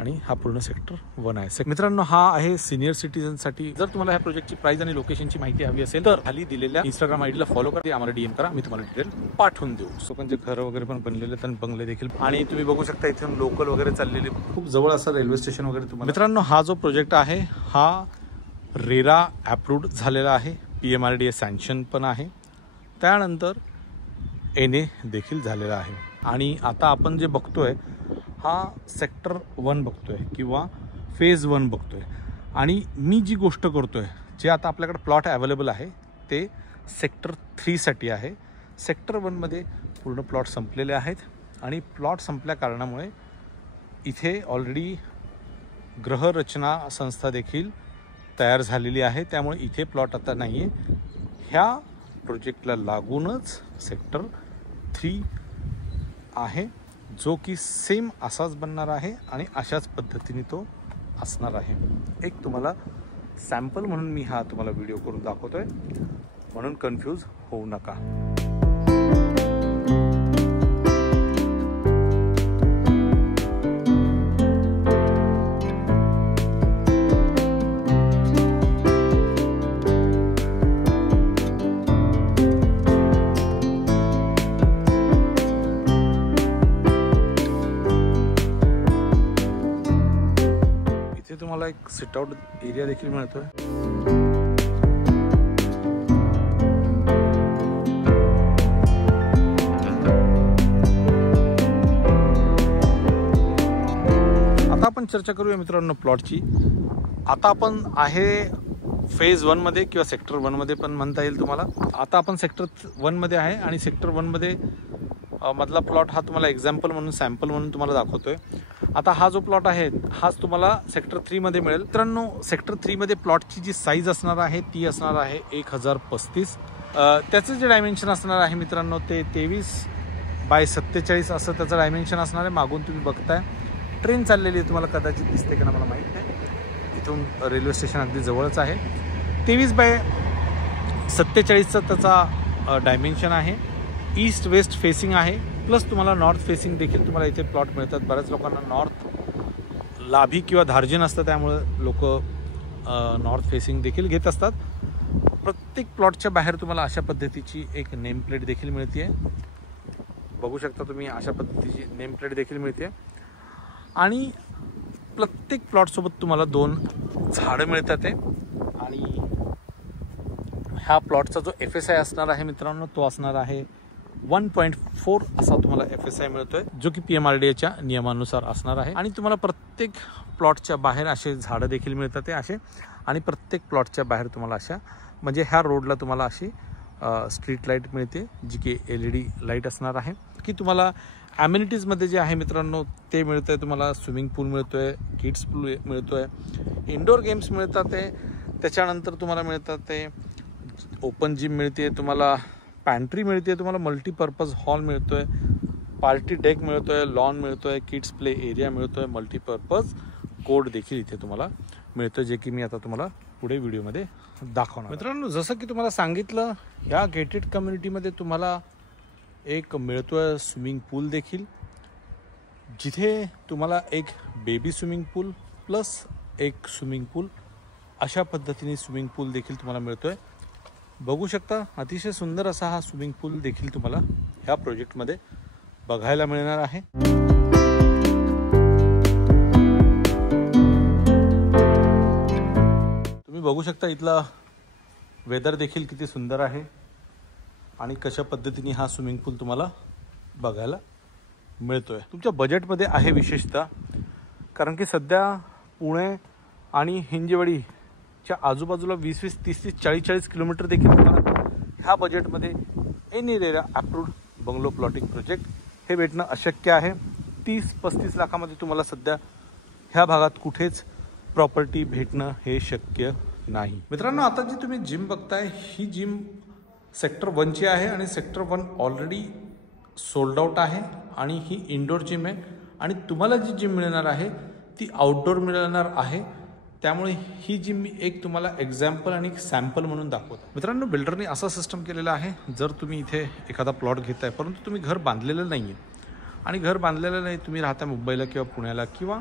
आणि हा पूर्ण सेक्टर 1 आहे। मित्रांनो, हा आहे सिनियर सिटीजनसाठी। जर तुम्हाला ह्या प्रोजेक्टची प्राइस आणि लोकेशनची माहिती हवी असेल तर खाली दिलेल्या इंस्टाग्राम आयडीला फॉलो करा, आम्हाला डीएम करा, मी तुम्हाला डिटेल पाठवून देऊ। लोकांचे घर वगैरे पण बनलेले आहेत आणि बंगले देखील, आणि तुम्ही बघू शकता इथून लोकल वगैरे चाललेले, खूप जवळ असं रेल्वे स्टेशन वगैरे तुम्हाला। मित्रांनो, हा जो प्रोजेक्ट आहे हा रेरा अप्रूव्ड झालेला आहे, PMRDA सँक्शन पण आहे, त्यानंतर NA देखील झालेला आहे। आणि आता आपण जे बघतोय हा सेक्टर 1 बघतोय किंवा फेज 1 बघतोय। आणि मी जी गोष्ट करतोय, जे आता आपल्याकडे प्लॉट अवेलेबल आहे ते सेक्टर 3 साठी आहे। सेक्टर 1 मध्ये पूर्ण प्लॉट संपलेले आहेत आणि प्लॉट संपल्या कारणामुळे इथे ऑलरेडी गृहरचना संस्था देखील तयार झालेली आहे, त्यामुळे इथे प्लॉट आता नाही आहे। ह्या प्रोजेक्टला लागूनच सेक्टर 3 आहे, जो की सेम असाच बनणार आहे आणि अशाच पद्धतीने तो असणार आहे। एक तुम्हाला सॅम्पल म्हणून मी हा तुम्हाला व्हिडिओ करून दाखवतोय, म्हणून कन्फ्यूज होऊ नका। तुम्हाला एक सिट आउट एरिया देखील मिळतोय। आता आपण चर्चा करूया मित्रांनो प्लॉटची। आता आपण आहे फेज 1 मध्ये किंवा सेक्टर 1 मध्ये पण म्हणता येईल तुम्हाला। आता आपण सेक्टर 1 मध्ये आहे आणि सेक्टर 1 मध्ये मधला प्लॉट हा तुम्हाला एक्झाम्पल म्हणून, सॅम्पल म्हणून तुम्हाला दाखवतोय। आता हा जो प्लॉट आहे हाच तुम्हाला सेक्टर 3 मध्ये मिळेल। मित्रांनो, सेक्टर 3 मध्ये प्लॉटची जी साईज असणार आहे ती असणार आहे 1035। त्याचं जे डायमेन्शन असणार आहे मित्रांनो ते 23x47 असं त्याचं डायमेन्शन असणार आहे। मागून तुम्ही बघताय ट्रेन चाललेली आहे, तुम्हाला कदाचित दिसते का ना मला माहीत नाही। इथून रेल्वे स्टेशन अगदी जवळच आहे। 23x47चा त्याचा डायमेन्शन आहे। ईस्ट वेस्ट फेसिंग आहे, प्लस तुम्हाला नॉर्थ फेसिंग देखील तुम्हाला इथे प्लॉट मिळतात। बऱ्याच लोकांना नॉर्थ लाभी किंवा धार्जिन असतं, त्यामुळे लोक नॉर्थ फेसिंग देखील घेत असतात। प्रत्येक प्लॉटच्या बाहेर तुम्हाला अशा पद्धतीची एक नेम प्लेट देखील मिळते, बघू शकता तुम्ही, अशा पद्धतीची नेम प्लेट देखील मिळते। आणि प्रत्येक प्लॉटसोबत तुम्हाला 2 झाडं मिळतात आणि ह्या प्लॉटचा जो FSI असणार आहे मित्रांनो तो असणार आहे 1.4 असा तुम्हाला FSI मिळतोय, जो की PMRDAच्या नियमानुसार असणार आहे। आणि तुम्हाला प्रत्येक प्लॉटच्या बाहेर असे झाडं देखील मिळतात असे, आणि प्रत्येक प्लॉटच्या बाहेर तुम्हाला अशा, म्हणजे ह्या रोडला तुम्हाला अशी स्ट्रीट लाईट मिळते, जी की LED लाईट असणार आहे। की तुम्हाला ॲम्युनिटीजमध्ये जे आहे मित्रांनो ते मिळतंय, तुम्हाला स्विमिंग पूल मिळतोय, किड्स पूल मिळतोय, इंडोर गेम्स मिळतात त्याच्यानंतर तुम्हाला मिळतात ते ओपन जिम मिळते, तुम्हाला पॅन्ट्री मिळते, तुम्हाला मल्टीपर्पज हॉल मिळतोय, पार्टी डेक मिळतोय, लॉन मिळतोय, किड्स प्ले एरिया मिळतोय, मल्टीपर्पज कोड देखील इथे तुम्हाला मिळतोय, जे की मी आता तुम्हाला पुढे व्हिडिओमध्ये दाखवणार। मित्रांनो, जसं की तुम्हाला सांगितलं, ह्या गेटेड कम्युनिटीमध्ये तुम्हाला एक मिळतोय स्विमिंग पूल देखील, जिथे तुम्हाला एक बेबी स्विमिंग पूल प्लस एक स्विमिंग पूल अशा पद्धतीने स्विमिंग पूल देखील तुम्हाला मिळतोय। बघू शकता अतिशय सुंदर असा हा स्विमिंग पूल देखील तुम्हाला ह्या प्रोजेक्टमध्ये बघायला मिळणार आहे। तुम्ही बघू शकता इथला वेदर देखील किती सुंदर आहे आणि कशा पद्धतीने हा स्विमिंग पूल तुम्हाला बघायला मिळतोय। तुमच्या बजेटमध्ये आहे विशेषतः, कारण की सध्या पुणे आणि हिंजवडीच्या आजूबाजूला 20-20, 30-30, 40-40 किलोमीटर देखील तुम्हाला ह्या बजेटमध्ये RERA approved bungalow plotting project हे भेटणं अशक्य आहे। 30-35 लाखामध्ये तुम्हाला सध्या ह्या भागात कुठेच प्रॉपर्टी भेटणं हे शक्य नाही। मित्रांनो, आता जी तुम्ही जिम बघताय ही जिम सेक्टर 1 ची आहे आणि सेक्टर 1 ऑलरेडी सोल्ड आउट आहे आणि ही इंडोर जिम आहे आणि तुम्हाला जी जिम मिळणार आहे ती आउटडोर मिळणार आहे। त्यामुळे ही जिम मी एक तुम्हाला एक्झाम्पल आणि सॅम्पल म्हणून दाखवतो। मित्रांनो, बिल्डरने असा सिस्टम केलेला आहे, जर तुम्ही इथे एखादा प्लॉट घेताय परंतु तुम्ही घर बांधलेलं नाही आहे आणि घर बांधलेलं नाही, तुम्ही राहता मुंबईला किंवा पुण्याला किंवा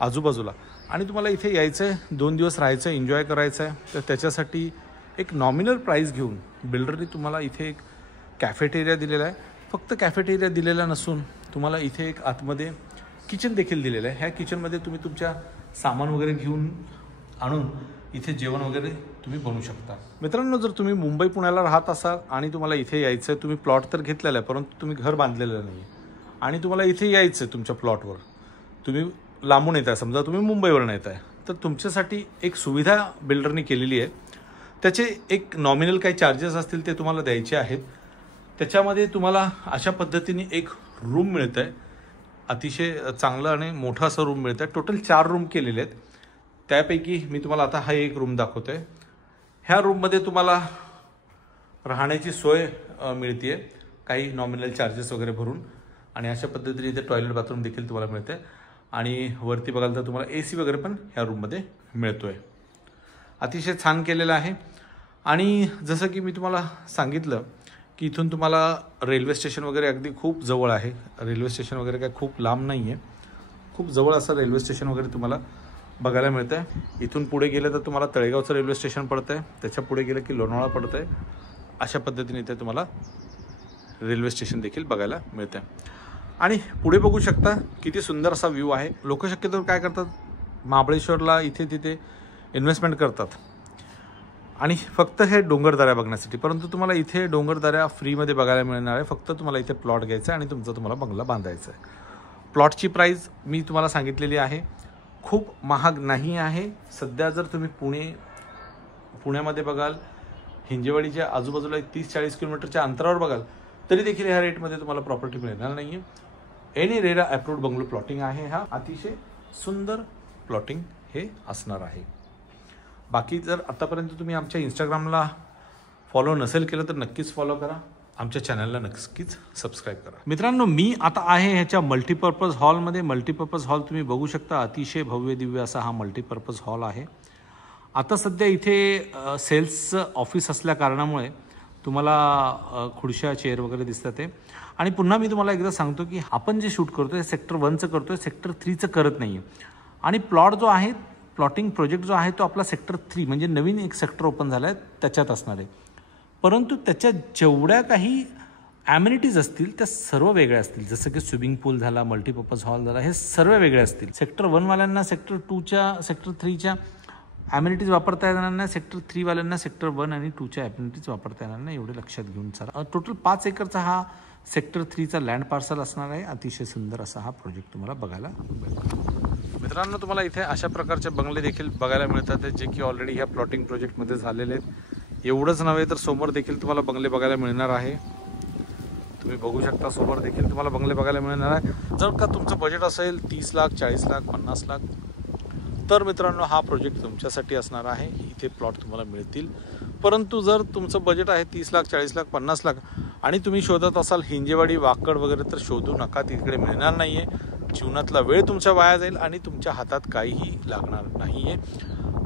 आजूबाजूला, आणि तुम्हाला इथे यायचं आहे, 2 दिवस राहायचं आहे, एन्जॉय करायचं आहे, तर त्याच्यासाठी एक नॉमिनल प्राईस घेऊन बिल्डरने तुम्हाला इथे एक कॅफेटेरिया दिलेला आहे. फक्त कॅफेटेरिया दिलेला नसून तुम्हाला इथे एक आतमध्ये किचन देखील दिलेलं आहे. ह्या किचनमध्ये तुम्ही तुमच्या सामान वगैरे घेऊन आणून इथे जेवण वगैरे तुम्ही बनवू शकता. मित्रांनो, जर तुम्ही मुंबई पुण्याला राहत असाल आणि तुम्हाला इथे यायचं आहे, तुम्ही प्लॉट तर घेतलेला आहे परंतु तुम्ही घर बांधलेलं नाही आहे आणि तुम्हाला इथे यायचं आहे, तुमच्या प्लॉटवर तुम्ही लांबून येत आहे, समजा तुम्ही मुंबईवरून येत आहे, तर तुमच्यासाठी एक सुविधा बिल्डरने केलेली आहे. त्याचे एक नॉमिनल काही चार्जेस असतील ते तुम्हाला द्यायचे आहेत. त्याच्यामध्ये तुम्हाला अशा पद्धतीने एक रूम मिळतं आहे, अतिशय चांगलं आणि मोठं असं रूम मिळतं आहे. टोटल 4 रूम केलेले आहेत. त्यापैकी मी तुम्हाला आता हा एक रूम दाखवतो आहे. ह्या रूममध्ये तुम्हाला राहण्याची सोय मिळते आहे, काही नॉमिनल चार्जेस वगैरे भरून, आणि अशा पद्धतीने इथे टॉयलेट बाथरूम देखील तुम्हाला मिळते आहे. आणि वरती बघाल तर तुम्हाला AC वगैरे पण ह्या रूममध्ये मिळतो आहे. अतिशय छान केलेलं आहे. आणि जसं की मी तुम्हाला सांगितलं की इथून तुम्हाला रेल्वे स्टेशन वगैरे अगदी खूप जवळ आहे. रेल्वे स्टेशन वगैरे काय खूप लांब नाही आहे, खूप जवळ असं रेल्वे स्टेशन वगैरे तुम्हाला बघायला मिळतं आहे. इथून पुढे गेलं तर तुम्हाला तळेगावचं रेल्वे स्टेशन पडतं आहे, त्याच्या पुढे गेलं की लोणावळा पडतं आहे. अशा पद्धतीने इथे तुम्हाला रेल्वे स्टेशन देखील बघायला मिळतं आहे. आणि पुढे बघू शकता किती सुंदर असा व्ह्यू आहे. लोक शक्यतो काय करतात, महाबळेश्वरला इथे तिथे इन्व्हेस्टमेंट करतात आणि फक्त हे डोंगरदऱ्या बघण्यासाठी, परंतु तुम्हाला इथे डोंगरदऱ्या फ्रीमध्ये बघायला मिळणार आहे. फक्त तुम्हाला इथे प्लॉट घ्यायचा आहे आणि तुम्हाला बंगला बांधायचा आहे. प्लॉटची प्राईस मी तुम्हाला सांगितलेली आहे, खूप महाग नाही आहे. सध्या जर तुम्ही पुण्यामध्ये बघाल, हिंजेवाडीच्या आजूबाजूला 30-40 किलोमीटरच्या अंतरावर बघाल, तरी देखील ह्या रेटमध्ये तुम्हाला प्रॉपर्टी मिळणार नाही आहे. Any RERA approved bungalow plotting आहे. हा अतिशय सुंदर प्लॉटिंग हे असणार आहे. बाकी जर आतापर्यंत तुम्ही आमच्या इंस्टाग्रामला फॉलो नसेल केलं तर नक्कीच फॉलो करा, आमच्या चॅनलला नक्कीच सबस्क्राईब करा. मित्रांनो, मी आता आहे ह्याच्या मल्टीपर्पज हॉलमध्ये. मल्टीपर्पज हॉल तुम्ही बघू शकता, अतिशय भव्य दिव्य असा हा मल्टीपर्पज हॉल आहे. आता सध्या इथे सेल्सचं ऑफिस असल्या कारणामुळे तुम्हाला खुर्च्या चेअर वगैरे दिसतात आहे. आणि पुन्हा मी तुम्हाला एकदा सांगतो की आपण जे शूट करतो आहे सेक्टर 1चं करतो आहे, सेक्टर 3चं करत नाही आहे. आणि प्लॉट जो आहे, प्लॉटिंग प्रोजेक्ट जो आहे तो आपला सेक्टर 3 म्हणजे नवीन एक सेक्टर ओपन झाला आहे त्याच्यात असणार आहे. परंतु त्याच्या जेवढ्या काही ॲम्युनिटीज असतील त्या सर्व वेगळ्या असतील. जसं की स्विमिंग पूल झाला, मल्टीपर्पज हॉल झाला, हे सर्व वेगळे असतील. सेक्टर 1वाल्यांना सेक्टर 2च्या सेक्टर 3च्या ॲम्युनिटीज वापरता येणार नाही, सेक्टर 3वाल्यांना सेक्टर 1 आणि 2च्या ॲम्युनिटीज वापरता येणार नाही, एवढे लक्षात घेऊन चला. टोटल 5 एकरचा हा सेक्टर 3चा लँड पार्सल असणार आहे. अतिशय सुंदर असा हा प्रोजेक्ट तुम्हाला बघायला मिळेल. मित्रांनो, तुम्हाला इथे अशा प्रकारचे बंगले देखील बघायला मिळतात जे की ऑलरेडी ह्या प्लॉटिंग प्रोजेक्टमध्ये झालेले आहेत. एवढंच नव्हे तर समोर देखील तुम्हाला बंगले बघायला मिळणार आहे. तुम्ही बघू शकता, समोर देखील तुम्हाला बंगले बघायला मिळणार आहे. जर का तुमचं बजेट असेल 30 लाख, 40 लाख, 50 लाख, तर मित्रांनो हा प्रोजेक्ट तुमच्यासाठी असणार आहे. इथे प्लॉट तुम्हाला मिळतील. परंतु जर तुमचं बजेट आहे 30 लाख, 40 लाख, 50 लाख आणि तुम्ही शोधत असाल हिंजेवाडी, वाकड वगैरे, तर शोधू नका, तिकडे मिळणार नाही आहे. जीवनातला वेळ तुमच्या वाया जाईल आणि तुमच्या हातात काहीही लागणार नाही आहे.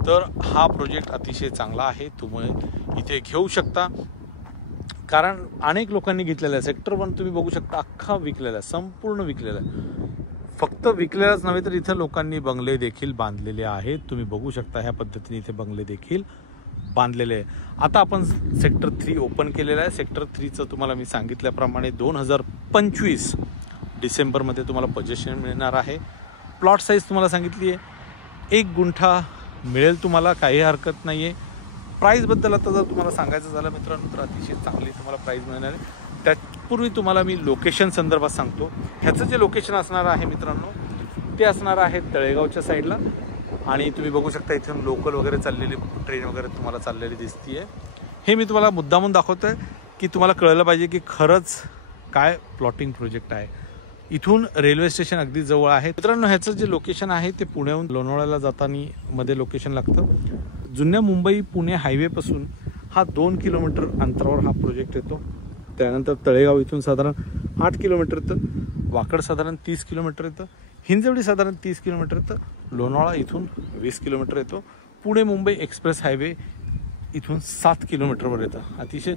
तर हा प्रोजेक्ट अतिशय चांगला आहे, तुम्ही इथे घेऊ शकता. कारण अनेक लोकांनी घेतलेला आहे. सेक्टर 1 तुम्ही बघू शकता, अख्खा विकलेला आहे, संपूर्ण विकलेला आहे. फक्त विकलेलाच नव्हे तर इथं लोकांनी बंगले देखील बांधलेले आहेत. तुम्ही बघू शकता ह्या पद्धतीने इथे बंगले देखील बांधलेले आहे. आता आपण सेक्टर 3 ओपन केलेलं आहे. सेक्टर 3चं तुम्हाला मी सांगितल्याप्रमाणे 2025 डिसेंबरमध्ये तुम्हाला पोझिशन मिळणार आहे. प्लॉट साईज तुम्हाला सांगितली आहे 1 गुंठा मिळेल तुम्हाला, काही हरकत नाही आहे. प्राईजबद्दल आता जर तुम्हाला सांगायचं झालं मित्रांनो तर अतिशय चांगली तुम्हाला प्राईज मिळणार आहे. त्यापूर्वी तुम्हाला मी लोकेशन संदर्भात सांगतो. ह्याचं जे लोकेशन असणार आहे मित्रांनो ते असणार आहे तळेगावच्या साईडला. आणि तुम्ही बघू शकता इथून लोकल वगैरे चाललेली ट्रेन वगैरे तुम्हाला चाललेली दिसतीये. हे मी तुम्हाला मुद्दामून दाखवतोय की तुम्हाला कळलं पाहिजे की खरंच काय प्लॉटिंग प्रोजेक्ट आहे. इथून रेल्वे स्टेशन अगदी जवळ आहे. मित्रांनो, ह्याचं जे लोकेशन आहे ते पुण्याहून लोणावळ्याला जाताना मध्ये लोकेशन लागतं. जुन्या मुंबई पुणे हायवेपासून हा 2 किलोमीटर अंतरावर हा प्रोजेक्ट येतो. त्यानंतर तळेगाव इथून साधारण 8 किलोमीटर येतं, वाकड साधारण 30 किलोमीटर येतं, हिंजवडी साधारण 30 किलोमीटर येतं, लोणावळा इथून 20 किलोमीटर येतो, पुणे मुंबई एक्सप्रेस हायवे इथून 7 किलोमीटरवर येतं. अतिशय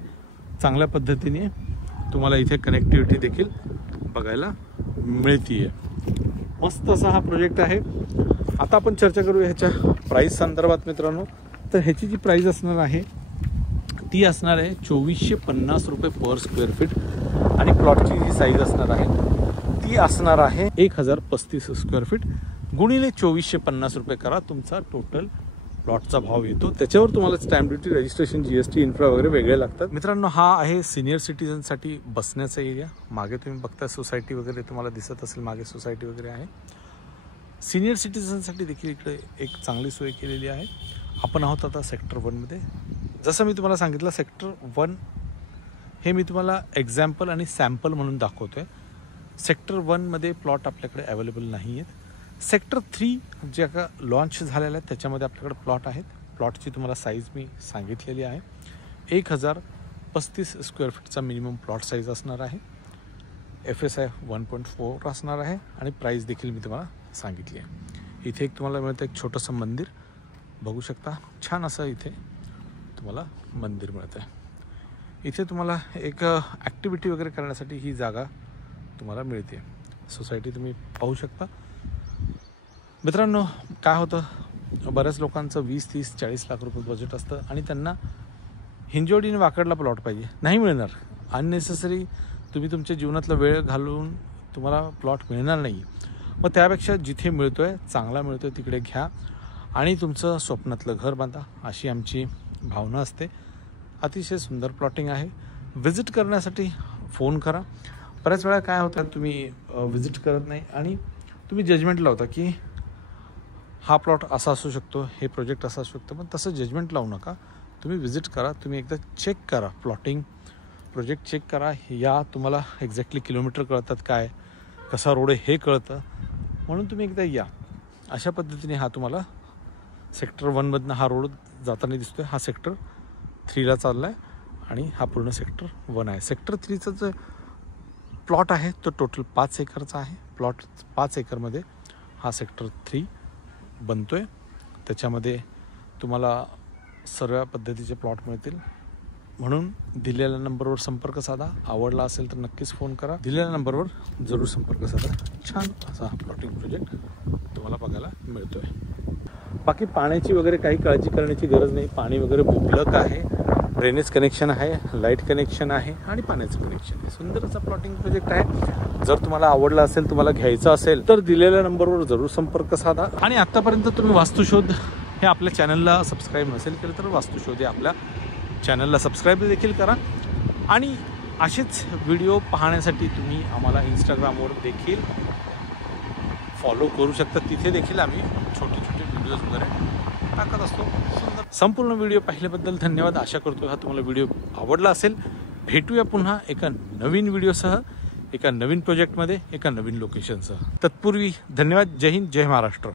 चांगल्या पद्धतीने तुम्हाला इथे कनेक्टिव्हिटी देखील बघायला मिळतीये. मस्त असा हा प्रोजेक्ट आहे. आता आपण चर्चा करू ह्याच्या प्राईस संदर्भात मित्रांनो. तर ह्याची जी प्राईस असणार आहे ती असणार आहे 2450 रुपये पर स्क्वेअर फीट आणि प्लॉटची जी साईज असणार आहे ती असणार आहे 1035 स्क्वेअर फीट गुणिले 2450 रुपये करा, तुमचा टोटल प्लॉटचा भाव येतो. त्याच्यावर तुम्हाला stamp duty, registration, GST, infra वगैरे वेगळे लागतात. मित्रांनो हा आहे सिनियर सिटीजनसाठी बसण्याचा एरिया. मागे तुम्ही बघता सोसायटी वगैरे तुम्हाला दिसत असेल, मागे सोसायटी वगैरे आहे. सिनियर सिटीजनसाठी देखील इकडे एक चांगली सोय केलेली आहे. आपण आहोत आता सेक्टर 1मध्ये. जसं मी तुम्हाला सांगितलं सेक्टर 1 हे मी तुम्हाला एक्झाम्पल आणि सॅम्पल म्हणून दाखवतो आहे. सेक्टर 1मध्ये प्लॉट आपल्याकडे अवेलेबल नाही आहेत. सेक्टर 3 जे का लॉन्च झालेलं आहे त्याच्यामध्ये आपल्याकडे प्लॉट आहेत. प्लॉटची तुम्हाला साईज मी सांगितलेली आहे. 1035 स्क्वेअर फीटचा मिनिमम प्लॉट साईज असणार आहे. FSI 1.4 असणार आहे आणि प्राईस देखील मी तुम्हाला सांगितली आहे. इथे एक तुम्हाला मिळतं एक छोटंसं मंदिर बघू शकता. छान असं इथे तुम्हाला मंदिर मिळतं आहे. इथे तुम्हाला एक ॲक्टिव्हिटी वगैरे करण्यासाठी ही जागा तुम्हाला मिळते. सोसायटी तुम्ही पाहू शकता. मित्रांनो काय होतं, बऱ्याच लोकांचं 20, 30, 40 लाख रुपये बजेट असतं आणि त्यांना हिंजवडीने वाकडला प्लॉट पाहिजे. नाही मिळणार. अननेसेसरी तुम्ही तुमच्या जीवनातला वेळ घालून तुम्हाला प्लॉट मिळणार नाही. मग त्यापेक्षा जिथे मिळतो आहे, चांगला मिळतो आहे तिकडे घ्या आणि तुमचं स्वप्नातलं घर बांधा, अशी आमची भावना असते. अतिशय सुंदर प्लॉटिंग आहे. व्हिजिट करण्यासाठी फोन करा. बऱ्याच वेळा काय होतं, तुम्ही व्हिजिट करत नाही आणि तुम्ही जजमेंट लावता की हा प्लॉट असा असू शकतो, हे प्रोजेक्ट असा असू शकतो. पण तसं जजमेंट लावू नका. तुम्ही व्हिजिट करा, तुम्ही एकदा चेक करा, प्लॉटिंग प्रोजेक्ट चेक करा. या तुम्हाला एक्झॅक्टली किलोमीटर कळतात, काय कसा रोड आहे हे कळतं. म्हणून तुम्ही एकदा या. अशा पद्धतीने हा तुम्हाला सेक्टर 1मधनं हा रोड जाताना दिसतोय. हा सेक्टर 3ला चालला आहे आणि हा पूर्ण सेक्टर 1 आहे. सेक्टर 3चा जो प्लॉट आहे तो टोटल 5 एकरचा आहे. प्लॉट 5 एकरमध्ये हा सेक्टर 3 बनतो आहे. त्याच्यामध्ये तुम्हाला सर्व पद्धतीचे प्लॉट मिळतील. म्हणून दिलेल्या नंबरवर संपर्क साधा. आवडला असेल तर नक्कीच फोन करा. दिलेल्या नंबरवर जरूर संपर्क साधा. छान असा हा प्लॉटिंग प्रोजेक्ट तुम्हाला बघायला मिळतो आहे. बाकी पाण्याची वगैरे काही काळजी करण्याची गरज नाही. पाणी वगैरे मुबलक आहे. ड्रेनेज कनेक्शन आहे, लाईट कनेक्शन आहे आणि पाण्याचं कनेक्शन आहे. सुंदर असा प्लॉटिंग प्रोजेक्ट आहे. जर तुम्हाला आवडला असेल, तुम्हाला घ्यायचं असेल तर दिलेल्या नंबरवर जरूर संपर्क साधा. आणि आत्तापर्यंत तुम्ही वास्तुशोध हे आपल्या चॅनलला सबस्क्राईब नसेल केलं तर वास्तुशोध हे आपल्या चॅनलला सबस्क्राईब देखील करा. आणि असेच व्हिडिओ पाहण्यासाठी तुम्ही आम्हाला इंस्टाग्रामवर देखील फॉलो करू शकता. तिथे देखील आम्ही छोटे छोटे व्हिडिओज वगैरे टाकत असतो. संपूर्ण व्हिडिओ पाहिल्याबद्दल धन्यवाद. आशा करतो हा तुम्हाला व्हिडिओ आवडला असेल. भेटूया पुन्हा एका नवीन व्हिडिओसह, एका नवीन प्रोजेक्टमध्ये, एका नवीन लोकेशनसह. तत्पूर्वी धन्यवाद. जय हिंद, जय महाराष्ट्र.